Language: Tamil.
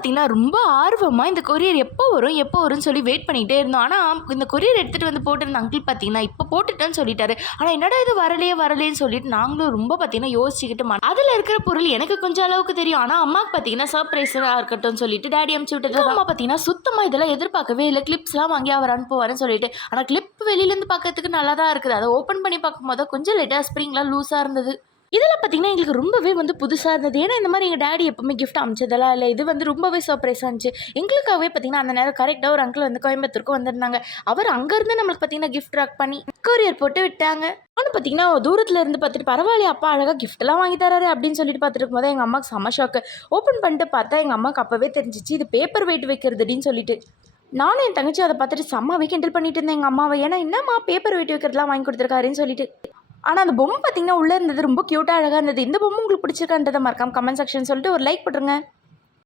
பார்த்தீங்கன்னா ரொம்ப ஆர்வமாக இந்த கொரியர் எப்போ வரும் எப்போ வரும்னு சொல்லி வெயிட் பண்ணிகிட்டே இருந்தோம். ஆனால் இந்த கொரியர் எடுத்துகிட்டு வந்து போட்டிருந்த அங்கிள் பார்த்தீங்கன்னா இப்போ போட்டுட்டேன்னு சொல்லிட்டாரு. ஆனால் என்னடா இது வரலேன்னு சொல்லிட்டு நாங்களும் ரொம்ப பார்த்தீங்கன்னா யோசிச்சுக்கிட்டு அதில் இருக்கிற பொருள் எனக்கு கொஞ்சம் அளவுக்கு தெரியும். ஆனால் அம்மாவுக்கு பார்த்தீங்கன்னா சர்ப்ரைஸாக இருக்கட்டும்னு சொல்லிட்டு டேடி அனுப்பிச்சு விட்டது. அம்மா பார்த்தீங்கன்னா சுத்தமாக இதெல்லாம் எதிர்பார்க்கவே இல்லை. கிளிப்ஸ்லாம் வாங்கி அவர் அனுப்புவாருன்னு சொல்லிட்டு. ஆனால் கிளிப் வெளியிலேருந்து பார்க்கறதுக்கு நல்லா தான் இருக்குது. அதை ஓப்பன் பண்ணி பார்க்கும்போது கொஞ்சம் லைட்டாக ஸ்ப்ரிங்லாம் லூஸாக இருந்தது. இதெல்லாம் பார்த்தீங்கன்னா எங்களுக்கு ரொம்பவே புதுசாக இருந்தது. ஏன்னா இந்த மாதிரி எங்கள் டேடி எப்பவுமே கிஃப்ட் அமிச்சதெல்லாம் இல்லை. இது ரொம்பவே சர்ப்ரைஸாக இருந்துச்சு. எங்களுக்காகவே பார்த்தீங்கன்னா அந்த நேரம் கரெக்டாக ஒரு அங்கிள் கோயம்புத்தூருக்கு வந்திருந்தாங்க. அவர் அங்கேருந்து நம்மளுக்கு பார்த்தீங்கன்னா கிஃப்ட் ராக் பண்ணி கொரியர் போட்டு விட்டாங்க. ஆனால் பார்த்தீங்கன்னா தூரத்தில் இருந்து பார்த்துட்டு பரவாயில்லையே அப்பா அழகாக கிஃப்ட்லாம் வாங்கி தராரு அப்படின்னு சொல்லிட்டு பார்த்துட்டு இருக்கும்போது எங்கள் அம்மாவுக்கு செம்ம ஷாக்கு. ஓப்பன் பண்ணிட்டு பார்த்தா எங்கள் அம்மாவுக்கு அப்போவே தெரிஞ்சிச்சு இது பேப்பர் வெயிட் வைக்கிறதுன்னு சொல்லிட்டு. நானும் என் தங்கச்சி அதை பார்த்துட்டு செம்மாவே கிண்டல் பண்ணிட்டு இருந்தேன் எங்கள் அம்மாவை. ஏன்னா என்னம்மா பேப்பர் வெயிட் வைக்கிறதுலாம் வாங்கி கொடுத்துருக்காருன்னு சொல்லிட்டு. ஆனால் அந்த பொம்மை பார்த்தீங்கன்னா உள்ளே இருந்தது ரொம்ப க்யூட்டாக அழகாக இருந்தது. இந்த பொம்மை உங்களுக்கு பிடிச்சிருக்கான்றதை மறக்காம கமெண்ட் செக்ஷன் சொல்லிட்டு ஒரு லைக் போட்டுருங்க.